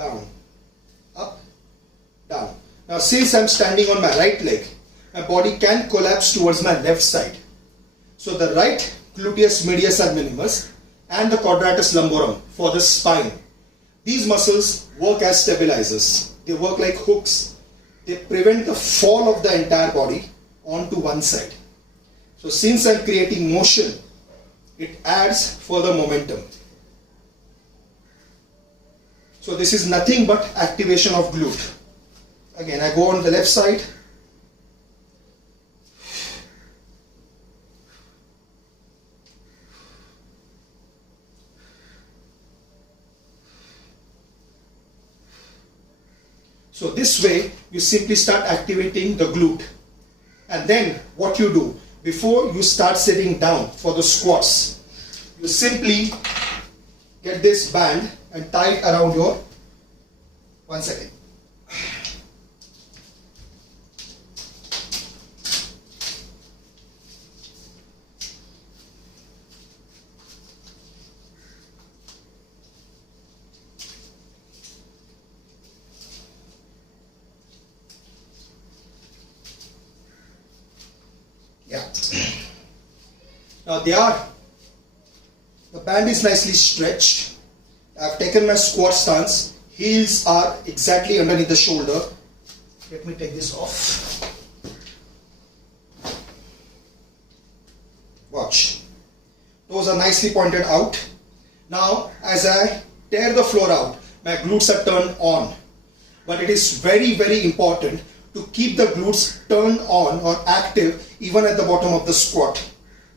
down, up, down. Now since I'm standing on my right leg, my body can collapse towards my left side. So the right gluteus medius and minimus and the quadratus lumborum for the spine, these muscles work as stabilizers. They work like hooks. They prevent the fall of the entire body onto one side. So since I'm creating motion, it adds further momentum. So this is nothing but activation of glute. Again, I go on the left side. So this way, you simply start activating the glute. And then what you do, before you start sitting down for the squats, you simply get this band and tie it around your, one second. Yeah. Now the band is nicely stretched. I've taken my squat stance. Heels are exactly underneath the shoulder. Let me take this off. Watch. Toes are nicely pointed out. Now as I tear the floor out, my glutes are turned on. But it is very, very important to keep the glutes turned on or active even at the bottom of the squat.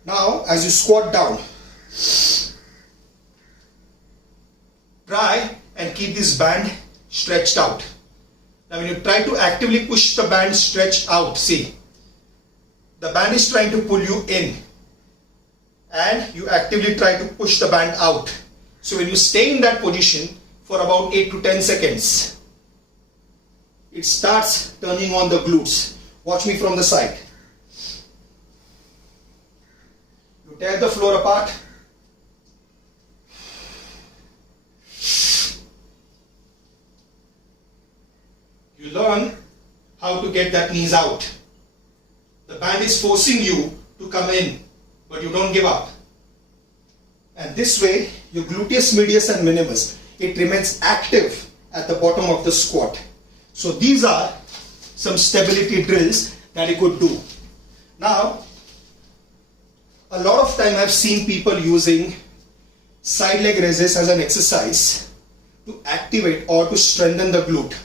Now as you squat down, try and keep this band stretched out. Now when you try to actively push the band stretched out, see, the band is trying to pull you in and you actively try to push the band out. So when you stay in that position for about 8 to 10 seconds, it starts turning on the glutes. Watch me from the side. You tear the floor apart. You learn how to get that knees out. The band is forcing you to come in, but you don't give up. And this way, your gluteus medius and minimus, it remains active at the bottom of the squat. So these are some stability drills that you could do. Now, a lot of time I've seen people using side leg raises as an exercise to activate or to strengthen the glute.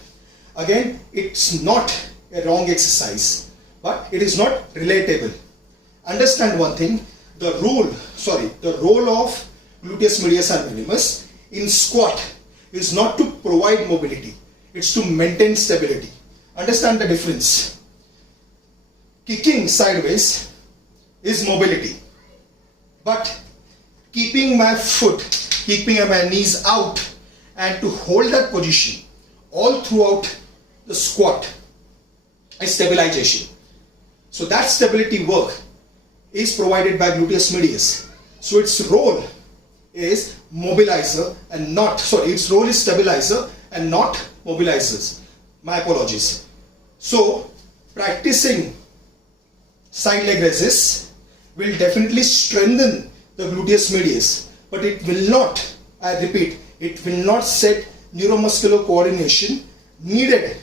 Again, it's not a wrong exercise, but it is not relatable. Understand one thing, the role of gluteus medius and minimus in squat is not to provide mobility. It's to maintain stability. Understand the difference. Kicking sideways is mobility. But keeping my foot, keeping my knees out and to hold that position all throughout the squat is stabilization. So that stability work is provided by gluteus medius. So its role is mobilizer and not, its role is stabilizer and not mobilizers. My apologies. So practicing side leg raises will definitely strengthen the gluteus medius, but it will not, I repeat, it will not set neuromuscular coordination needed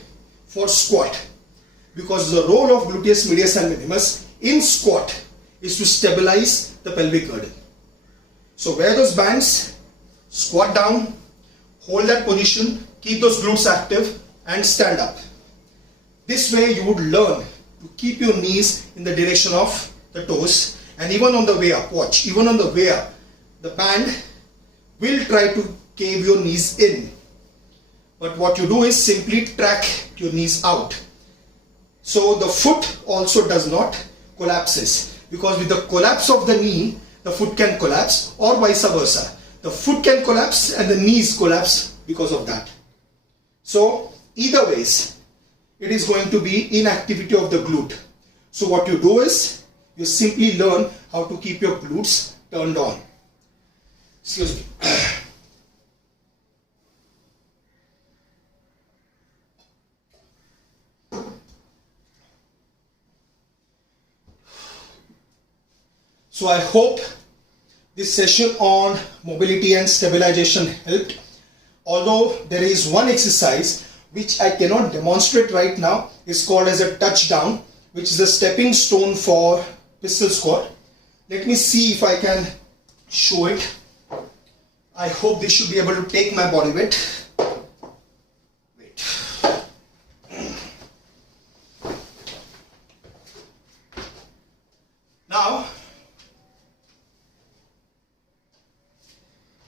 for squat, because the role of gluteus medius and minimus in squat is to stabilize the pelvic girdle. So wear those bands, squat down, hold that position, keep those glutes active and stand up. This way you would learn to keep your knees in the direction of the toes, and even on the way up, watch, even on the way up, the band will try to cave your knees in. But what you do is simply track your knees out. So the foot also does not collapses, because with the collapse of the knee, the foot can collapse, or vice versa. The foot can collapse and the knees collapse because of that. So either ways, it is going to be inactivity of the glute. So what you do is, you simply learn how to keep your glutes turned on. Excuse me. So I hope this session on mobility and stabilization helped. Although there is one exercise which I cannot demonstrate right now, is called as a touchdown, which is a stepping stone for pistol squat. Let me see if I can show it. I hope this should be able to take my body weight. Wait. Now,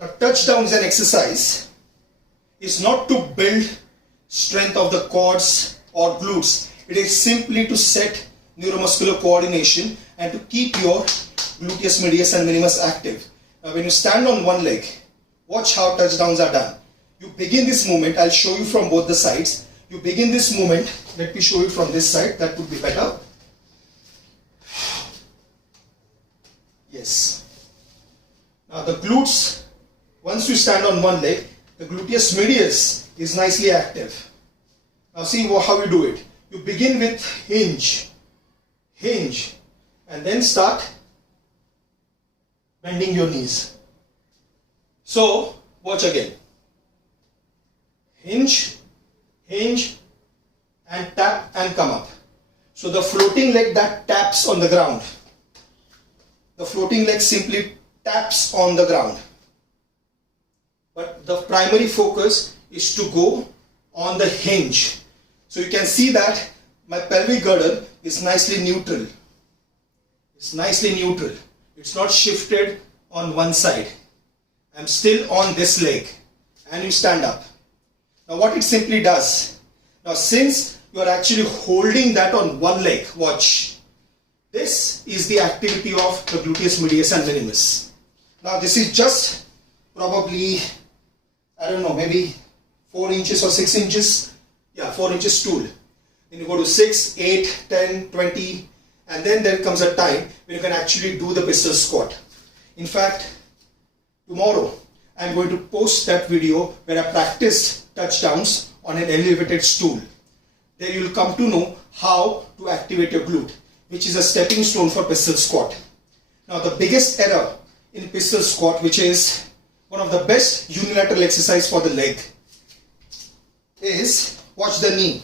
a touchdown is an exercise. It's not to build strength of the quads or glutes. It is simply to set neuromuscular coordination and to keep your gluteus medius and minimus active. Now when you stand on one leg, watch how touchdowns are done. You begin this movement, I'll show you from both the sides. You begin this movement, let me show you from this side, that would be better. Yes. Now the glutes, once you stand on one leg, the gluteus medius is nicely active. Now see how you do it. You begin with hinge, and then start bending your knees. So watch again. Hinge, and tap and come up. So the floating leg that taps on the ground. The floating leg simply taps on the ground. But the primary focus is to go on the hinge. So you can see that my pelvic girdle is nicely neutral. It's nicely neutral. It's not shifted on one side. I'm still on this leg. And you stand up. Now what it simply does. Now since you are actually holding that on one leg, watch. This is the activity of the gluteus medius and minimus. Now this is just probably, I don't know, maybe 4 inches or 6 inches. Yeah, 4 inches stool. Then you go to 6, 8, 10, 20, and then there comes a time when you can actually do the pistol squat. In fact, tomorrow I am going to post that video where I practiced touchdowns on an elevated stool. There you will come to know how to activate your glute, which is a stepping stone for pistol squat. Now the biggest error in pistol squat, which is one of the best unilateral exercise for the leg, is watch the knee.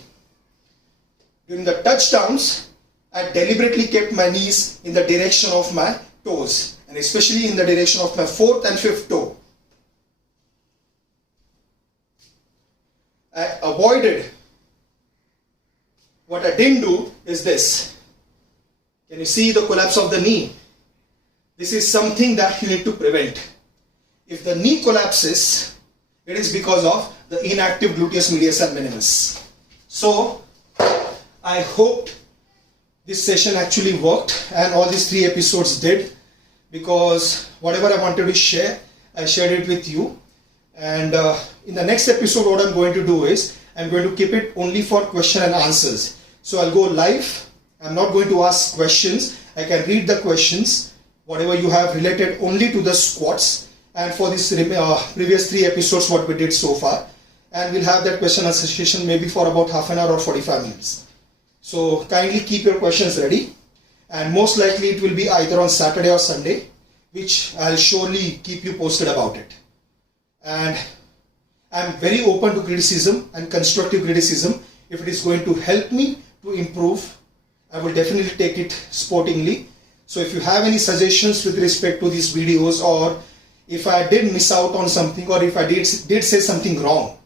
During the touchdowns, I deliberately kept my knees in the direction of my toes, and especially in the direction of my 4th and 5th toe. I avoided, what I didn't do is this. Can you see the collapse of the knee? This is something that you need to prevent. If the knee collapses, it is because of the inactive gluteus medius and minimus. So, I hope this session actually worked, and all these 3 episodes did, because whatever I wanted to share, I shared it with you. And in the next episode, what I'm going to do is, I'm going to keep it only for question and answers. So I'll go live. I'm not going to ask questions. I can read the questions, whatever you have related only to the squats, and for this previous 3 episodes what we did so far. And we'll have that question answer session maybe for about half an hour or 45 minutes. So kindly keep your questions ready, and most likely it will be either on Saturday or Sunday, which I'll surely keep you posted about it. And I'm very open to criticism and constructive criticism. If it is going to help me to improve, I will definitely take it sportingly. So if you have any suggestions with respect to these videos, or if I did miss out on something, or if I did say something wrong,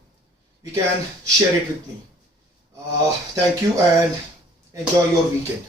you can share it with me. Thank you, and enjoy your weekend.